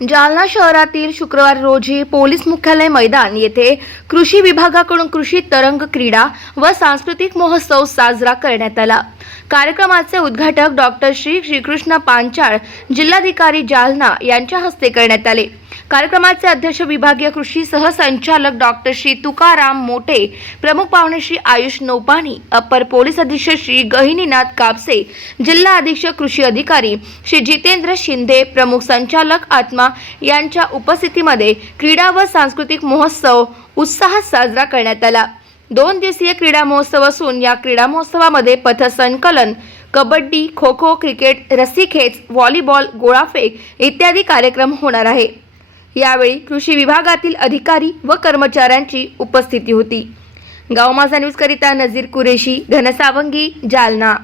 जालना शहरातील शुक्रवार रोजी पोलीस मुख्यालय मैदान येथे कृषी विभागाकडून कृषी तरंग क्रीडा व सांस्कृतिक महोत्सव साजरा करण्यात आला। कार्यक्रमाचे उद्घाटक डॉक्टर श्रीकृष्ण पांचाळ जिल्हाधिकारी जालना यांच्या हस्ते करण्यात आले। कार्यक्रमाचे अध्यक्ष विभागीय कृषी सहसंचालक डॉक्टर श्री तुकाराम मोटे, प्रमुख पाहुणे श्री आयुष नौपानी, अपर पोलीस अधीक्षक श्री गहिनीनाथ कापसे, जिल्हा अधीक्षक कृषी अधिकारी श्री जितेंद्र शिंदे, प्रमुख संचालक आत्मा यांच्या उपस्थितीमध्ये क्रीडा व सांस्कृतिक महोत्सव उत्साहात साजरा करण्यात आला। 2 दिवसीय क्रीडा महोत्सव असून या क्रीडा महोत्सवामध्ये पथसंकलन, कबड्डी, खो खो, क्रिकेट, रस्सीखेच, व्हॉलीबॉल, गोळाफेक इत्यादी कार्यक्रम होणार आहे। यावेळी कृषी विभागातील अधिकारी व कर्मचाऱ्यांची उपस्थिती होती। गाव माझा न्यूज करिता नजीर कुरेशी, घनसावंगी, जालना।